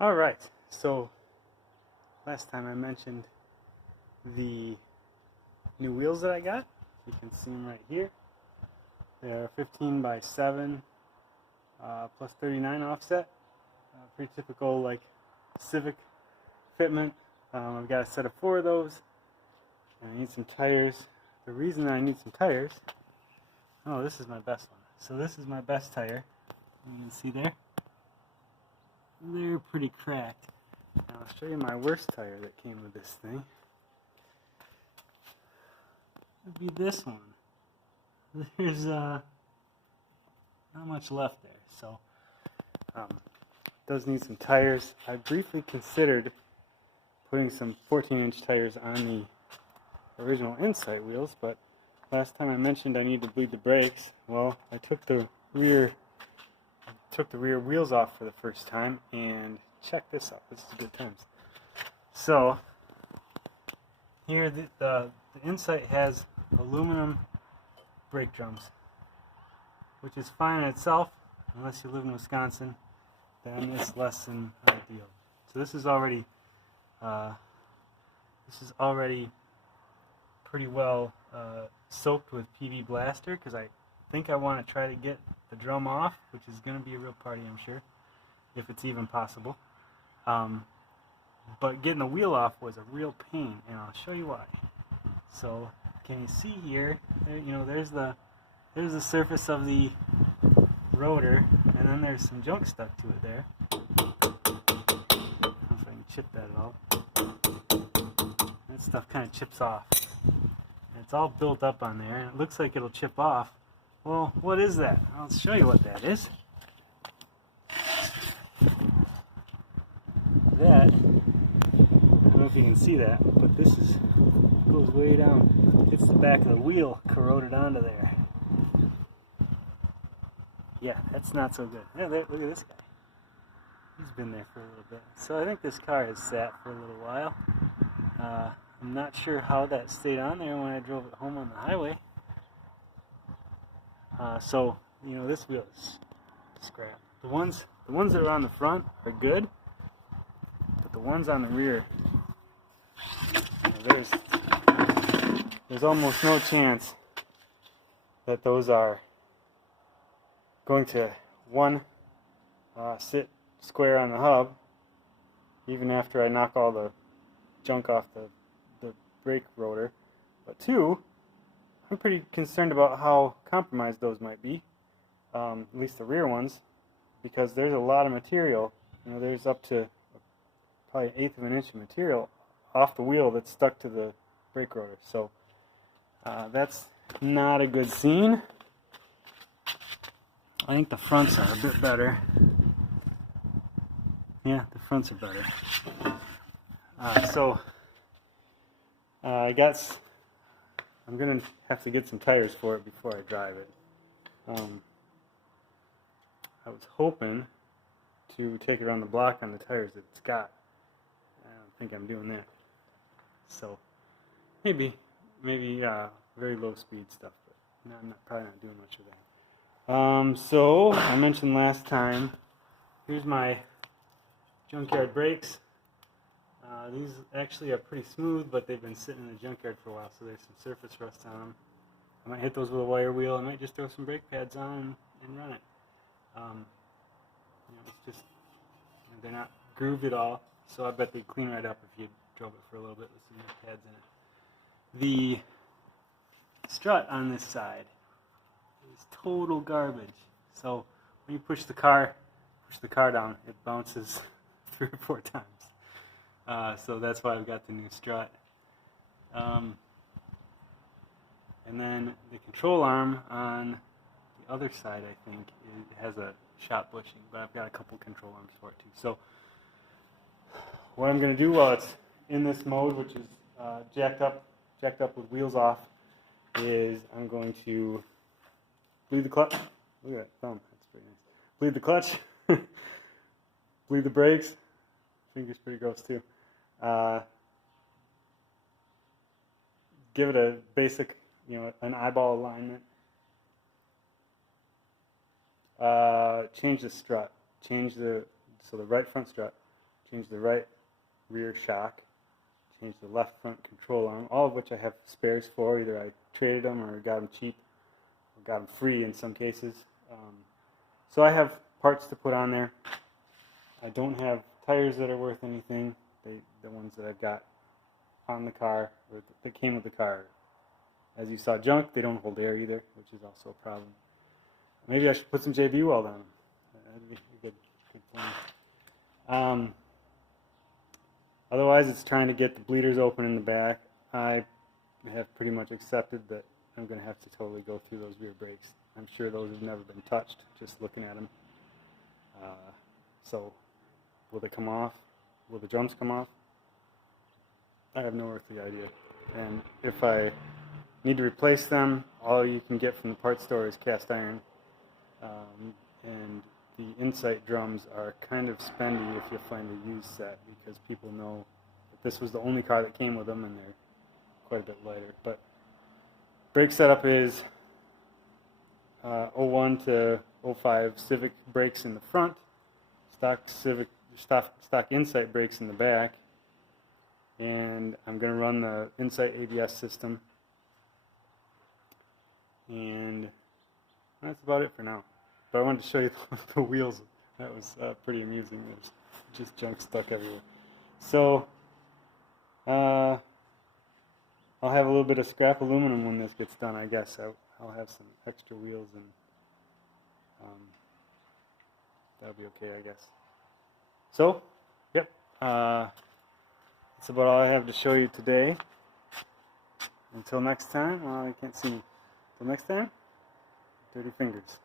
Alright, so last time I mentioned the new wheels that I got. You can see them right here. They're 15 by 7 plus 39 offset. Pretty typical like Civic fitment. I've got a set of 4 of those, and I need some tires. The reason I need some tires, oh, this is my best one. So this is my best tire. You can see there. They're pretty cracked. Now I'll show you my worst tire that came with this thing. It would be this one. There's not much left there, so it does need some tires. I briefly considered putting some 14-inch tires on the original Insight wheels, but last time I mentioned I need to bleed the brakes. Well, I took the rear wheels off for the first time, and check this out. This is good times. So here the Insight has aluminum brake drums, which is fine in itself unless you live in Wisconsin. Then it's less than ideal. So this is already pretty well soaked with PV Blaster, because I think I want to try to get the drum off, which is going to be a real party, I'm sure, if it's even possible. But getting the wheel off was a real pain, and I'll show you why. So can you see here? There's the surface of the rotor, and then there's some junk stuck to it there. I don't know if I can chip that at all. That stuff kind of chips off. And it's all built up on there, and it looks like it'll chip off. Well, what is that? I'll show you what that is. That, I don't know if you can see that, but this goes way down. It's the back of the wheel corroded onto there. Yeah, that's not so good. Yeah, look at this guy. He's been there for a little bit. So I think this car has sat for a little while. I'm not sure how that stayed on there when I drove it home on the highway. So this wheel is scrap. The ones that are on the front are good, but the ones on the rear, there's almost no chance that those are going to sit square on the hub, even after I knock all the junk off the brake rotor. But 2, I'm pretty concerned about how compromised those might be, at least the rear ones, because there's a lot of material. There's up to probably 1/8 of an inch of material off the wheel that's stuck to the brake rotor. So that's not a good scene. I think the fronts are a bit better. Yeah, the fronts are better. I'm going to have to get some tires for it before I drive it. I was hoping to take it around the block on the tires that it's got. I don't think I'm doing that. So maybe very low speed stuff, but I'm probably not doing much of that. So I mentioned last time, here's my junkyard brakes. These actually are pretty smooth, but they've been sitting in the junkyard for a while, so there's some surface rust on them. I might hit those with a wire wheel. I might just throw some brake pads on and run it. It's just, they're not grooved at all, so I bet they'd clean right up if you drove it for a little bit with some brake pads in it. The strut on this side is total garbage. So when you push the car down, it bounces 3 or 4 times. So that's why I've got the new strut. And then the control arm on the other side, I think, it has a shot bushing, but I've got a couple control arms for it too. So what I'm going to do while it's in this mode, which is jacked up with wheels off, is I'm going to bleed the clutch. Look at that thumb, that's pretty nice. Bleed the clutch, bleed the brakes. Finger's pretty gross too. Give it a basic, an eyeball alignment. Change the strut. So the right front strut. changed the right rear shock, changed the left front control arm, all of which I have spares for. Either I traded them or got them cheap, or got them free in some cases. So I have parts to put on there. I don't have tires that are worth anything. The ones that I've got on the car, or that came with the car, as you saw, junk. They don't hold air either, which is also a problem. Maybe I should put some JB weld on them. That'd be a good plan. Otherwise, it's trying to get the bleeders open in the back. I have pretty much accepted that I'm going to have to totally go through those rear brakes. I'm sure those have never been touched, just looking at them. So, will they come off? Will the drums come off? I have no earthly idea. And if I need to replace them, all you can get from the parts store is cast iron. And the Insight drums are kind of spendy if you find a used set, because people know that this was the only car that came with them, and they're quite a bit lighter. But brake setup is 01 to 05 Civic brakes in the front, stock Insight brakes in the back, and I'm going to run the Insight ABS system, and that's about it for now. But I wanted to show you the wheels. That was pretty amusing. There's just junk stuck everywhere. So I'll have a little bit of scrap aluminum when this gets done, I guess. I'll have some extra wheels, and that'll be okay, I guess. So, yep. That's about all I have to show you today. Until next time, well, you can't see me. Until next time, dirty fingers.